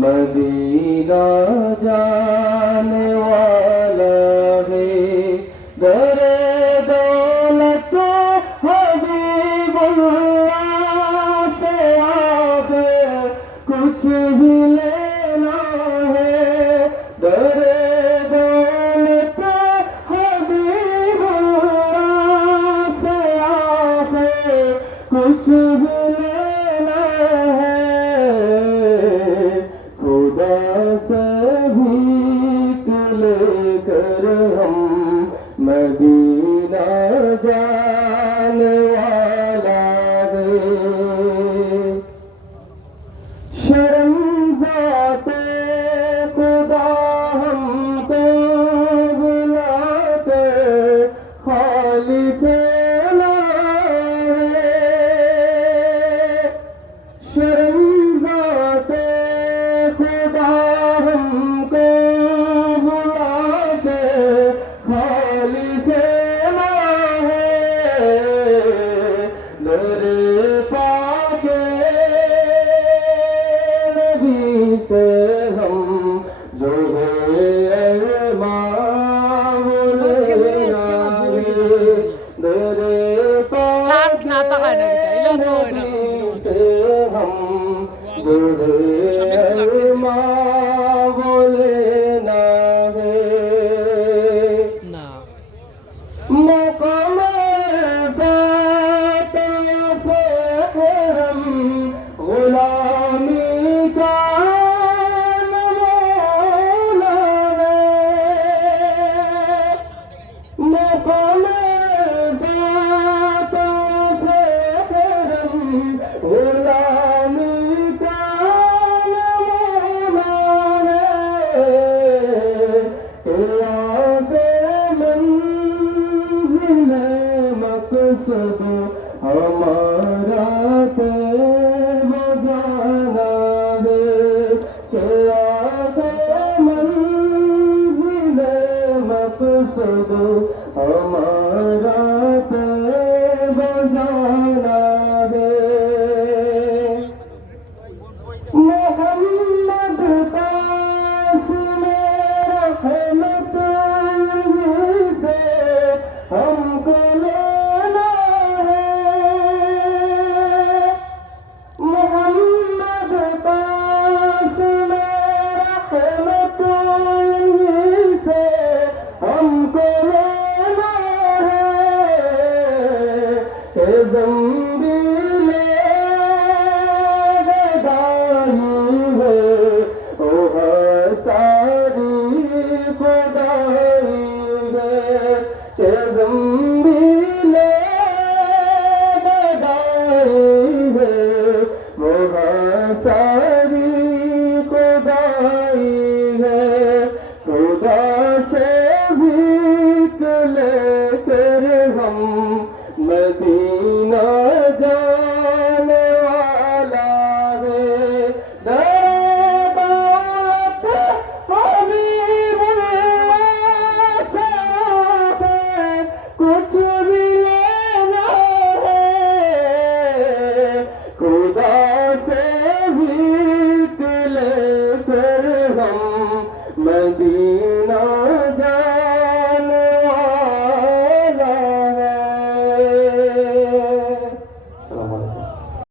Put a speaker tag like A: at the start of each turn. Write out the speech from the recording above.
A: Medina जाने वाला है दर दौलत हबीबुल्ला से आगे कुछ भी ले মদিনা যা से हम जुड़े मामूल तेरे पास से हम जुड़े শুধু আমারাতে বজানাবে কেয়াতে মঞ্জিলে মকসুদ আমারাতে বজানাবে মোহাম্মদ কাসমে রহমত से खुदा